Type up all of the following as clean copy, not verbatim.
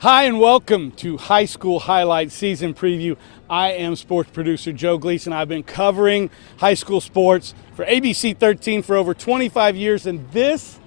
Hi and welcome to High School Highlight Season Preview. I am sports producer Joe Gleason. I've been covering high school sports for ABC13 for over 25 years, and this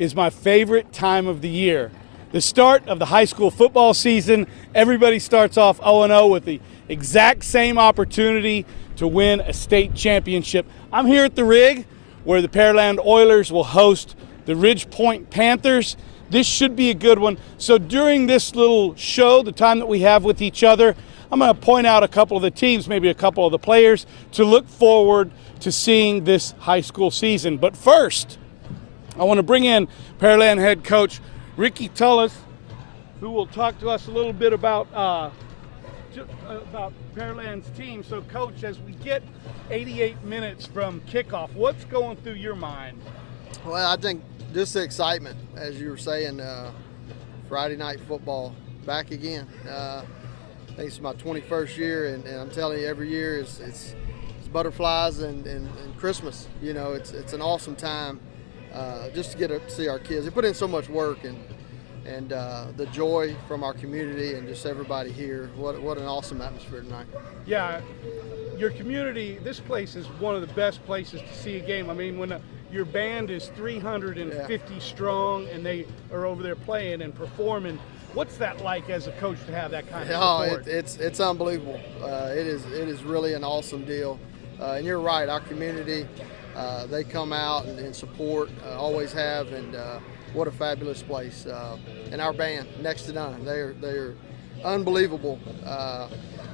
is my favorite time of the year. The start of the high school football season. Everybody starts off 0-0 with the exact same opportunity to win a state championship. I'm here at the Rig, where the Pearland Oilers will host the Point Panthers. This should be a good one. So during this little show, the time that we have with each other, I'm going to point out a couple of the teams, maybe a couple of the players, to look forward to seeing this high school season. But first, I want to bring in Pearland head coach Ricky Tullis, who will talk to us a little bit about Pearland's team. So, Coach, as we get 88 minutes from kickoff, what's going through your mind? Well, I think just the excitement, as you were saying, Friday night football back again. I think it's my 21st year, and I'm telling you, every year it's butterflies and Christmas. You know, it's an awesome time just to get to see our kids. They put in so much work, and the joy from our community and just everybody here. What an awesome atmosphere tonight. Yeah, your community, this place is one of the best places to see a game. I mean, when your band is 350 strong and they are over there playing and performing, what's that like as a coach to have that kind of support? It's unbelievable. It is really an awesome deal. And you're right, our community, they come out and support, always have, and what a fabulous place. And our band, next to none. They're unbelievable.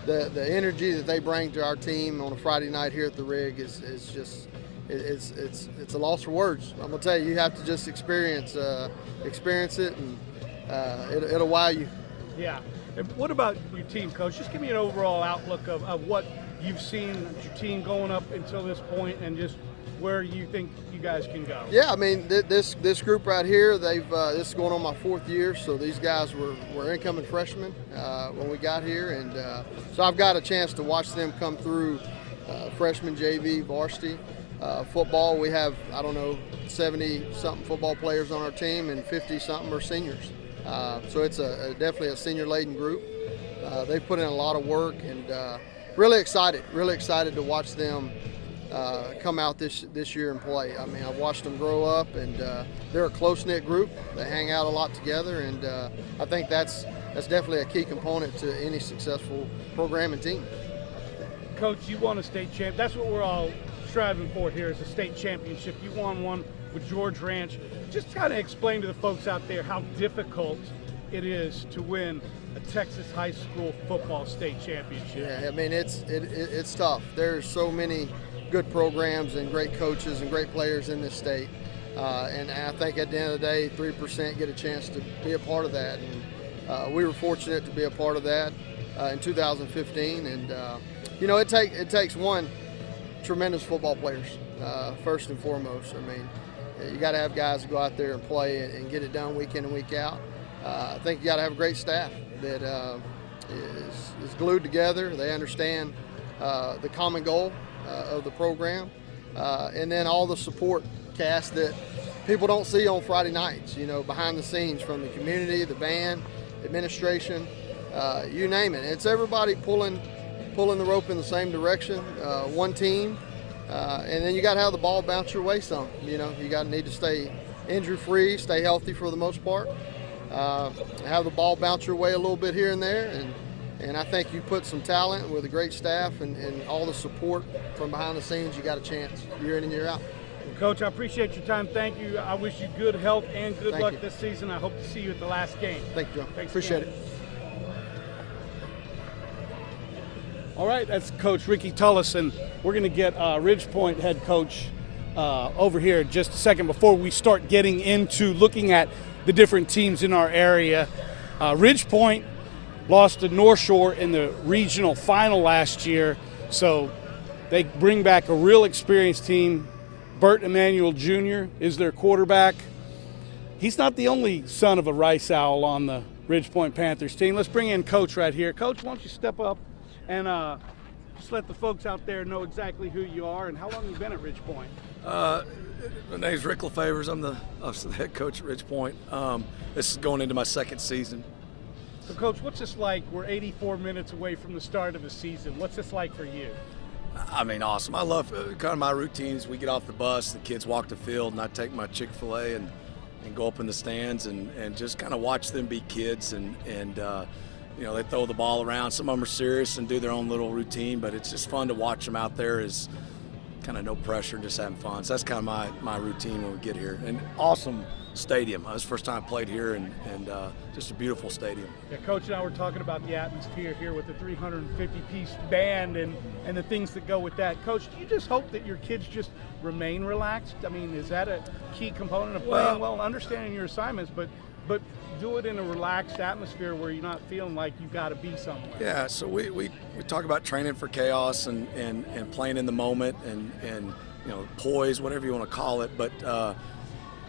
The energy that they bring to our team on a Friday night here at the Rig is just, it's a loss for words. I'm gonna tell you, you have to just experience it, and it'll wow you. Yeah. And what about your team, Coach? Just give me an overall outlook of what you've seen your team going up until this point, and just where you think you guys can go. Yeah, I mean, this group right here, this is going on my 4th year, so these guys were incoming freshmen when we got here, and so I've got a chance to watch them come through freshman, JV, varsity. Football, we have, 70-something football players on our team, and 50-something are seniors. So it's definitely a senior-laden group. They've put in a lot of work, and really excited to watch them come out this year and play. I mean, I've watched them grow up, and they're a close-knit group. They hang out a lot together, and I think that's definitely a key component to any successful program and team. Coach, you won a state champ. That's what we're all striving for here, is a state championship. You won one with George Ranch. Just kind of explain to the folks out there how difficult it is to win a Texas high school football state championship. Yeah, I mean, it's tough. There's so many good programs and great coaches and great players in this state, and I think at the end of the day, 3% get a chance to be a part of that, and we were fortunate to be a part of that in 2015. And it takes one, tremendous football players, first and foremost. I mean, you got to have guys who go out there and play and get it done week in and week out. I think you got to have a great staff that is glued together. They understand the common goal of the program, and then all the support cast that people don't see on Friday nights, behind the scenes, from the community, the band, administration, you name it. It's everybody pulling the rope in the same direction, one team, and then you got to have the ball bounce your way some. You need to stay injury-free, stay healthy for the most part, have the ball bounce your way a little bit here and there, and I think you put some talent with a great staff and all the support from behind the scenes, you got a chance year in and year out. Well, Coach, I appreciate your time. Thank you. I wish you good health and good luck this season. I hope to see you at the last game. Thank you, John. Thanks Appreciate again. it. All right, that's Coach Ricky Tullis, and we're going to get Ridge Point head coach over here in just a second before we start getting into looking at the different teams in our area. Ridge Point lost to North Shore in the regional final last year, so they bring back a real experienced team. Bert Emanuel Jr. is their quarterback. He's not the only son of a rice owl on the Ridge Point Panthers team. Let's bring in Coach right here. Coach, why don't you step up and just let the folks out there know exactly who you are and how long you've been at Ridge Point. My name's Rick LaFavors. I'm the head coach at Ridge Point. This is going into my 2nd season. So, Coach, what's this like? We're 84 minutes away from the start of the season. What's this like for you? I mean, awesome. I love kind of my routines. We get off the bus, the kids walk the field, and I take my Chick-fil-A and go up in the stands and just kind of watch them be kids. And you know, they throw the ball around. Some of them are serious and do their own little routine, but it's just fun to watch them out there. Is kind of no pressure, just having fun. So that's kind of my routine when we get here. And awesome stadium. It was the first time I played here, and just a beautiful stadium. Yeah, Coach and I were talking about the atmosphere here with the 350-piece band and the things that go with that. Coach, do you just hope that your kids just remain relaxed? I mean, is that a key component of playing well, understanding your assignments, but do it in a relaxed atmosphere where you're not feeling like you've got to be somewhere? Yeah, so we talk about training for chaos and playing in the moment and you know, poise, whatever you want to call it, but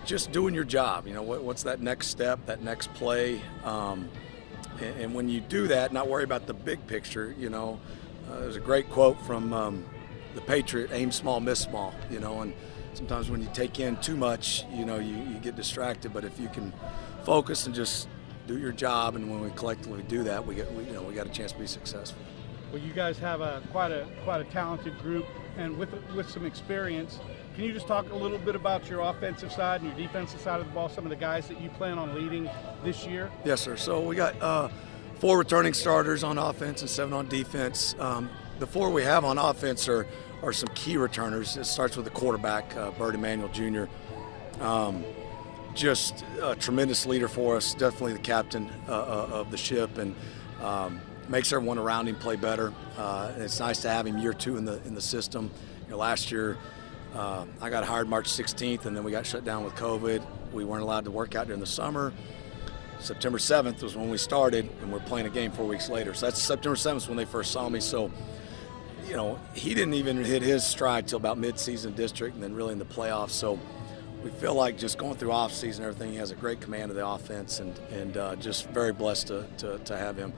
just doing your job. You know, what's that next step, that next play, and when you do that, not worry about the big picture. You know, there's a great quote from the Patriot: "Aim small, miss small." You know, and sometimes when you take in too much, you know, you get distracted. But if you can focus and just do your job, and when we collectively do that, we got a chance to be successful. Well, you guys have quite a talented group, and with some experience. Can you just talk a little bit about your offensive side and your defensive side of the ball, some of the guys that you plan on leading this year? Yes, sir. So we got 4 returning starters on offense and 7 on defense. The 4 we have on offense are some key returners. It starts with the quarterback, Bert Emanuel Jr. Just a tremendous leader for us, definitely the captain of the ship, and makes everyone around him play better. And it's nice to have him year 2 in the system. You know, last year, I got hired March 16th, and then we got shut down with COVID. We weren't allowed to work out during the summer. September 7th was when we started, and we're playing a game 4 weeks later. So that's September 7th when they first saw me. So, you know, he didn't even hit his stride till about mid-season district and then really in the playoffs. So we feel like just going through off-season and everything, he has a great command of the offense, and just very blessed to have him.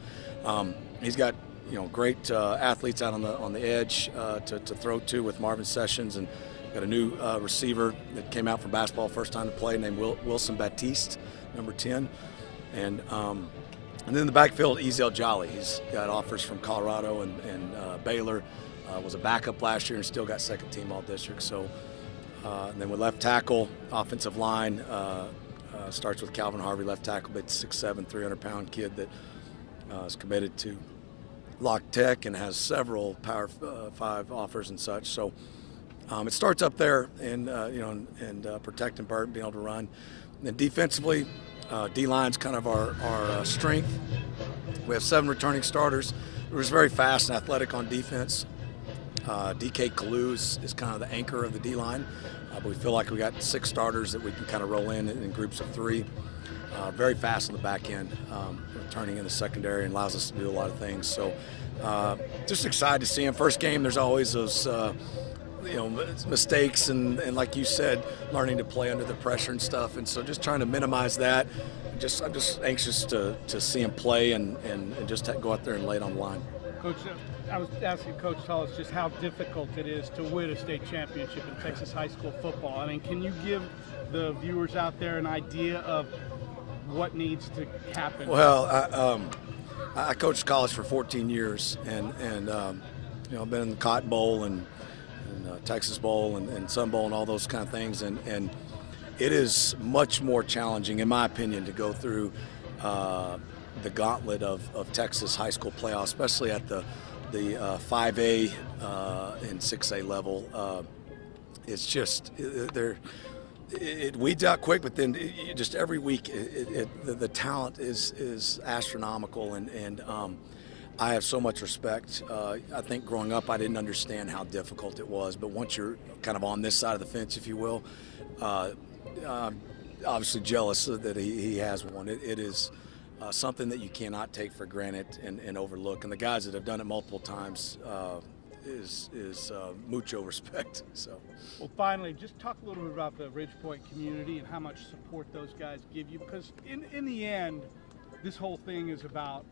He's got, you know, great athletes out on the edge to throw to with Marvin Sessions, and got a new receiver that came out from basketball first time to play named Wilson Baptiste, number 10. And then in the backfield, Ezel Jolly. He's got offers from Colorado and Baylor. Was a backup last year and still got second team all district. So, and then with left tackle, offensive line, starts with Calvin Harvey, left tackle, but 6'7", 300-pound kid that is committed to Lock Tech and has several Power 5 offers and such. So it starts up there, and protecting Bert, being able to run. And then defensively, D-line's kind of our strength. We have 7 returning starters. We're just very fast and athletic on defense. DK Kalu is kind of the anchor of the D-line, but we feel like we got 6 starters that we can kind of roll in groups of 3. Very fast on the back end, returning in the secondary, and allows us to do a lot of things. So just excited to see him. First game, there's always those mistakes and like you said, learning to play under the pressure and stuff. And so just trying to minimize that. I'm just anxious to see him play and just go out there and lay it on the line. Coach, I was asking Coach Tullis just how difficult it is to win a state championship in Texas high school football. I mean, can you give the viewers out there an idea of what needs to happen? Well, I coached college for 14 years, and I've been in the Cotton Bowl and Texas Bowl and Sun Bowl and all those kind of things, and it is much more challenging, in my opinion, to go through the gauntlet of Texas high school playoffs, especially at the 5A and 6A level. It's just it weeds out quick, but then just every week the talent is astronomical, and I have so much respect. I think growing up I didn't understand how difficult it was, but once you're kind of on this side of the fence, if you will, I'm obviously jealous that he has one. It is something that you cannot take for granted and overlook, and the guys that have done it multiple times is mucho respect. So. Well, finally, just talk a little bit about the Ridgepoint community and how much support those guys give you, because in the end, this whole thing is about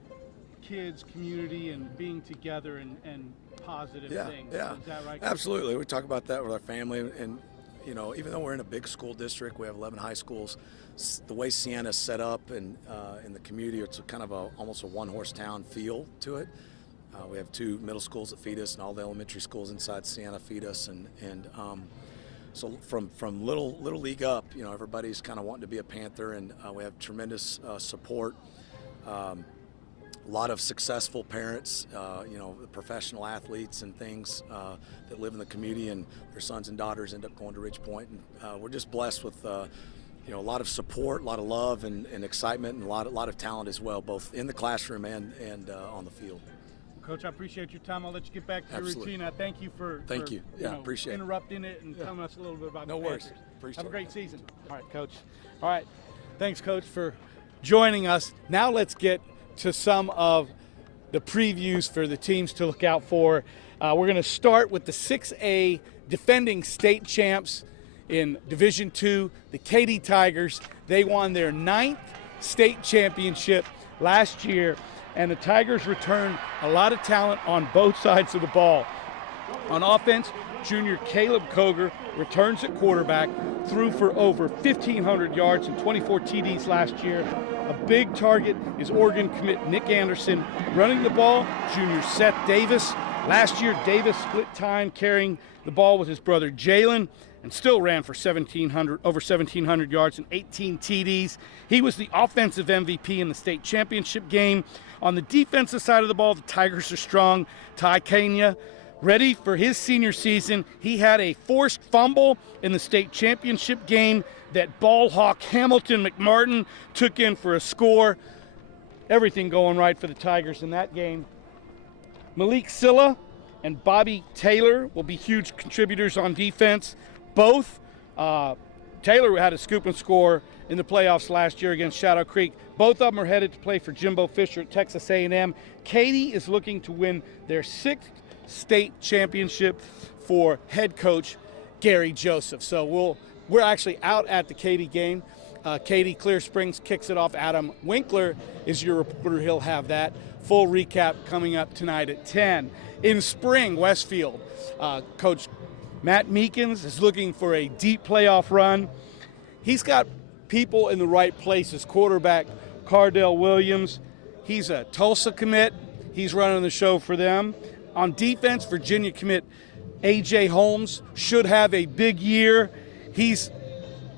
kids, community, and being together and positive things. Yeah, is that right? Absolutely. We talk about that with our family, and even though we're in a big school district, we have 11 high schools. The way Sienna's set up and in the community, it's kind of almost a one-horse town feel to it. We have 2 middle schools that feed us, and all the elementary schools inside Sienna feed us, so from little league up, everybody's kind of wanting to be a Panther, and we have tremendous support. A lot of successful parents, professional athletes and things that live in the community, and their sons and daughters end up going to Ridge Point. And we're just blessed with a lot of support, a lot of love and excitement, and a lot of talent as well, both in the classroom and on the field. Coach, I appreciate your time. I'll let you get back to your routine. I thank you for appreciate interrupting it and telling us a little bit about no the worries. Panthers. Appreciate Have a great it. season. All right, Coach. All right. Thanks, Coach, for joining us. Now let's get to some of the previews for the teams to look out for. We're going to start with the 6A defending state champs in Division II, the Katy Tigers. They won their 9th state championship last year, and the Tigers return a lot of talent on both sides of the ball. On offense, junior Caleb Koger returns at quarterback, threw for over 1,500 yards and 24 TDs last year. A big target is Oregon commit Nick Anderson. Running the ball, junior Seth Davis. Last year, Davis split time carrying the ball with his brother Jalen, and still ran for over 1,700 yards and 18 TDs. He was the offensive MVP in the state championship game. On the defensive side of the ball, the Tigers are strong. Ty Kenya, ready for his senior season. He had a forced fumble in the state championship game that ball hawk Hamilton McMartin took in for a score. Everything going right for the Tigers in that game. Malik Silla and Bobby Taylor will be huge contributors on defense. Both, Taylor had a scoop and score in the playoffs last year against Shadow Creek. Both of them are headed to play for Jimbo Fisher at Texas A&M. Katy is looking to win their 6th state championship for head coach Gary Joseph. So we're actually out at the Katy game. Katy Clear Springs kicks it off. Adam Winkler is your reporter. He'll have that full recap coming up tonight at 10. In spring, Westfield, Coach Matt Meekins is looking for a deep playoff run. He's got people in the right places. Quarterback Cardell Williams, he's a Tulsa commit. He's running the show for them. On defense, Virginia commit A.J. Holmes should have a big year. He's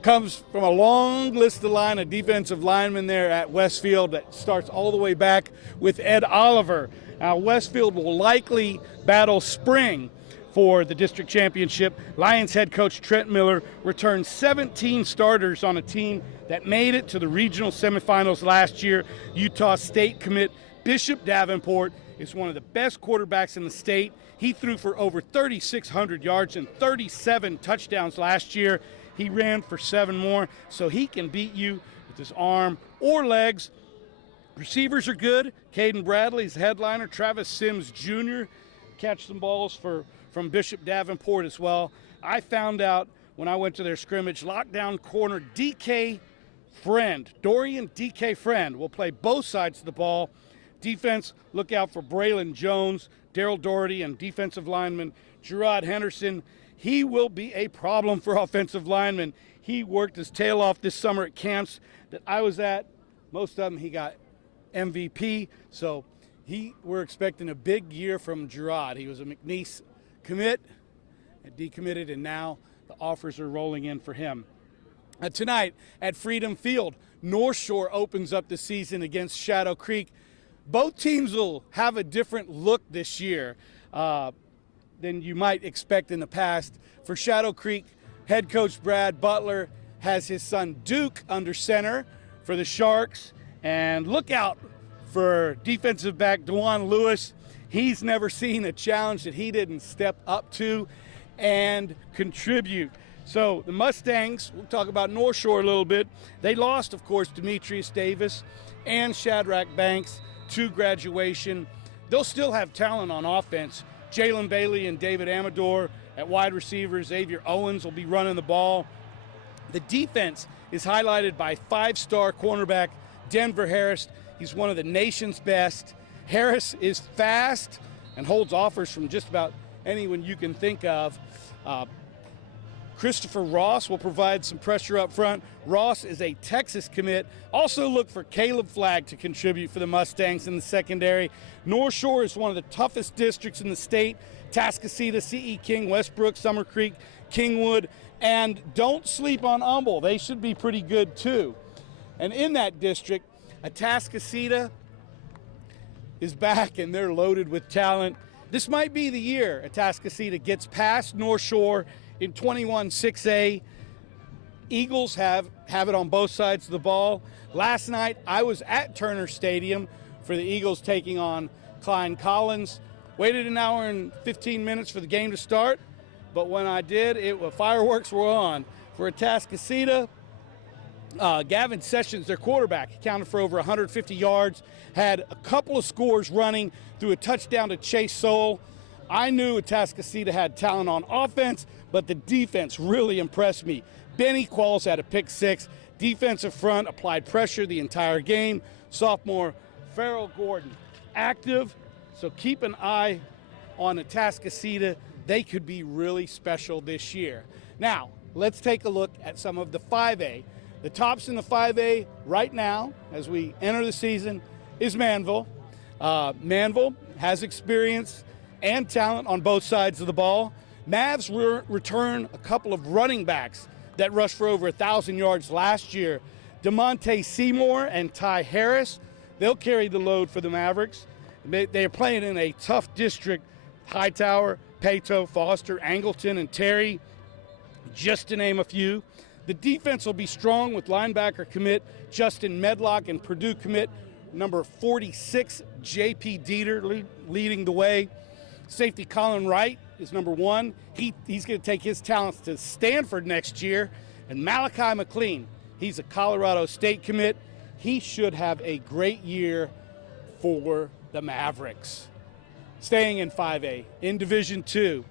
comes from a long list of line of defensive linemen there at Westfield that starts all the way back with Ed Oliver. Now, Westfield will likely battle spring for the district championship. Lions head coach Trent Miller returned 17 starters on a team that made it to the regional semifinals last year. Utah State commit Bishop Davenport is one of the best quarterbacks in the state. He threw for over 3,600 yards and 37 touchdowns last year. He ran for 7 more, so he can beat you with his arm or legs. Receivers are good. Caden Bradley's headliner. Travis Sims Jr. catch some balls from Bishop Davenport as well. I found out when I went to their scrimmage, lockdown corner DK Friend, Dorian DK Friend, will play both sides of the ball. Defense, look out for Braylon Jones, Daryl Doherty, and defensive lineman Gerard Henderson. He will be a problem for offensive linemen. He worked his tail off this summer at camps that I was at. Most of them he got MVP, so we're expecting a big year from Gerard. He was a McNeese commit, decommitted, and now the offers are rolling in for him. Tonight at Freedom Field, North Shore opens up the season against Shadow Creek. Both teams will have a different look this year than you might expect in the past. For Shadow Creek, head coach Brad Butler has his son Duke under center for the Sharks. And look out for defensive back DeJuan Lewis. He's never seen a challenge that he didn't step up to and contribute. So the Mustangs, we'll talk about North Shore a little bit. They lost, of course, Demetrius Davis and Shadrach Banks to graduation. They'll still have talent on offense. Jalen Bailey and David Amador at wide receiver. Xavier Owens will be running the ball. The defense is highlighted by 5-star cornerback Denver Harris. He's one of the nation's best. Harris is fast and holds offers from just about anyone you can think of. Christopher Ross will provide some pressure up front. Ross is a Texas commit. Also look for Caleb Flagg to contribute for the Mustangs in the secondary. North Shore is one of the toughest districts in the state. Tascasita, C.E. King, Westbrook, Summer Creek, Kingwood, and don't sleep on Humble. They should be pretty good too. And in that district, Atascocita is back and they're loaded with talent. This might be the year Atascocita gets past North Shore in 21-6A. Eagles have it on both sides of the ball. Last night I was at Turner Stadium for the Eagles taking on Klein Collins. Waited an hour and 15 minutes for the game to start, but when I did, fireworks were on. For Atascocita, Gavin Sessions, their quarterback, accounted for over 150 yards, had a couple of scores running, threw a touchdown to Chase Soul. I knew Atascocita had talent on offense, but the defense really impressed me. Benny Qualls had a pick six. Defensive front applied pressure the entire game. Sophomore Farrell Gordon active, so keep an eye on Atascocita. They could be really special this year. Now, let's take a look at some of the 5A. The tops in the 5A right now, as we enter the season, is Manville. Manville has experience and talent on both sides of the ball. Mavs return a couple of running backs that rushed for over 1,000 yards last year. DeMonte Seymour and Ty Harris, they'll carry the load for the Mavericks. They are playing in a tough district. Hightower, Pato, Foster, Angleton, and Terry, just to name a few. The defense will be strong with linebacker commit Justin Medlock and Purdue commit number 46, J.P. Dieter, leading the way. Safety Colin Wright is number 1. He's going to take his talents to Stanford next year. And Malachi McLean, he's a Colorado State commit. He should have a great year for the Mavericks. Staying in 5A, in Division II,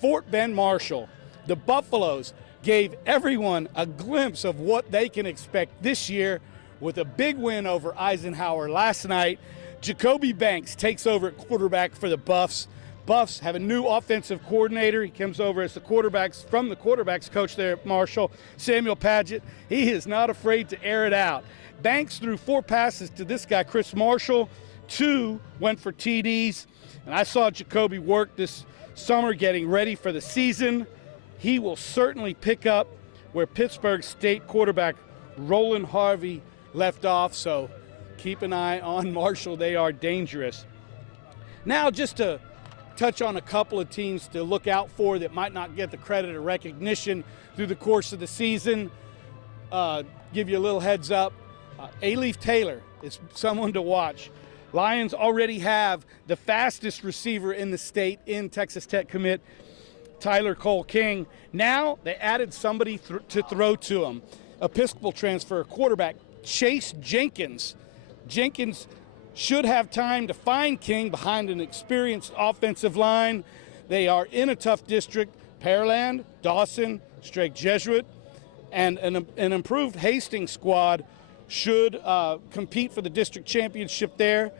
Fort Bend Marshall. The Buffaloes gave everyone a glimpse of what they can expect this year with a big win over Eisenhower last night. Jacoby Banks takes over at quarterback for the Buffs. Buffs have a new offensive coordinator. He comes over as the quarterbacks coach there at Marshall, Samuel Padgett. He is not afraid to air it out. Banks threw 4 passes to this guy, Chris Marshall. 2 went for TDs. And I saw Jacoby work this summer getting ready for the season. He will certainly pick up where Pittsburgh State quarterback Roland Harvey left off. So keep an eye on Marshall. They are dangerous. Now, just to touch on a couple of teams to look out for that might not get the credit or recognition through the course of the season. Give you a little heads up. A-Leaf Taylor is someone to watch. Lions already have the fastest receiver in the state in Texas Tech commit, Tyler Cole King. Now they added somebody to throw to him. Episcopal transfer quarterback Chase Jenkins. Jenkins should have time to find King behind an experienced offensive line. They are in a tough district. Pearland, Dawson, Strake Jesuit, and an improved Hastings squad should compete for the district championship there.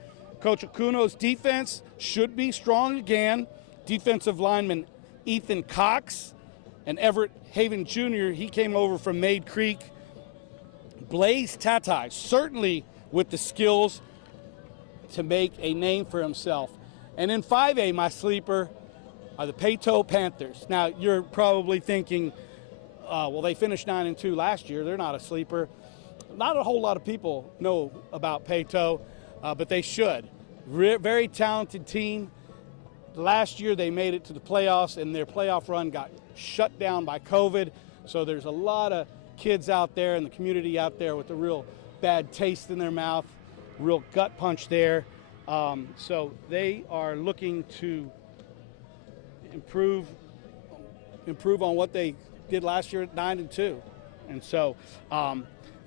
Coach Okuno's defense should be strong again. Defensive lineman Ethan Cox and Everett Haven Jr., he came over from Maid Creek. Blaze Tatai, certainly with the skills to make a name for himself. And in 5A, my sleeper are the Point Panthers. Now, you're probably thinking, well, they finished 9-2 last year. They're not a sleeper. Not a whole lot of people know about Pato, but they should. Very talented team. Last year they made it to the playoffs, and their playoff run got shut down by COVID. So there's a lot of kids out there in the community out there with a real bad taste in their mouth, real gut punch there. So they are looking to improve on what they did last year at 9-2. And so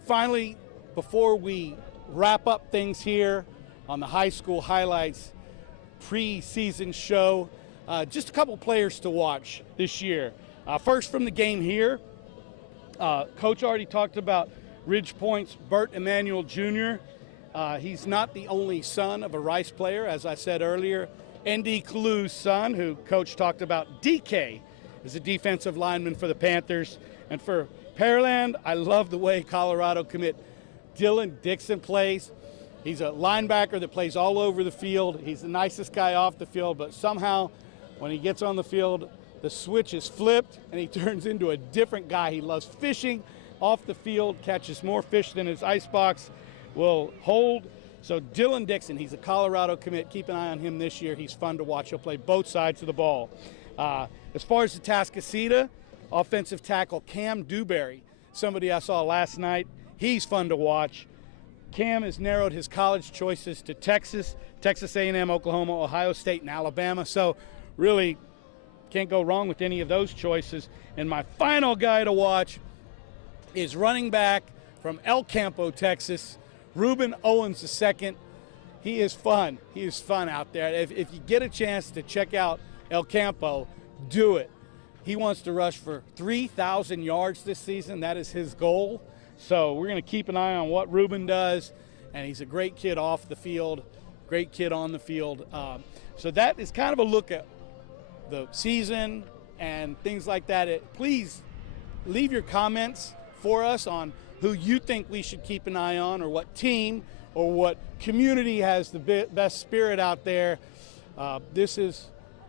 finally, before we wrap up things here on the high school highlights preseason show, just a couple players to watch this year. First from the game here, Coach already talked about Ridge Point's Bert Emanuel Jr. He's not the only son of a Rice player, as I said earlier. N.D. Kalu's son, who Coach talked about, DK is a defensive lineman for the Panthers. And for Pearland, I love the way Colorado commit Dylan Dixon plays. He's a linebacker that plays all over the field. He's the nicest guy off the field, but somehow when he gets on the field, the switch is flipped and he turns into a different guy. He loves fishing off the field, catches more fish than his icebox will hold. So Dylan Dixon, he's a Colorado commit. Keep an eye on him this year. He's fun to watch. He'll play both sides of the ball. As far as the Tascasita, offensive tackle Cam Dewberry, somebody I saw last night. He's fun to watch. Cam has narrowed his college choices to Texas, Texas A&M, Oklahoma, Ohio State, and Alabama. So really can't go wrong with any of those choices. And my final guy to watch is running back from El Campo, Texas, Reuben Owens II. He is fun. He is fun out there. If you get a chance to check out El Campo, do it. He wants to rush for 3,000 yards this season. That is his goal. So we're going to keep an eye on what Reuben does. And he's a great kid off the field, great kid on the field. So that is kind of a look at the season and things like that. Please leave your comments for us on who you think we should keep an eye on, or what team or what community has the best spirit out there. This is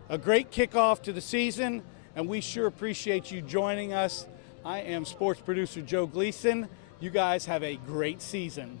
a great kickoff to the season, and we sure appreciate you joining us. I am sports producer Joe Gleason. You guys have a great season.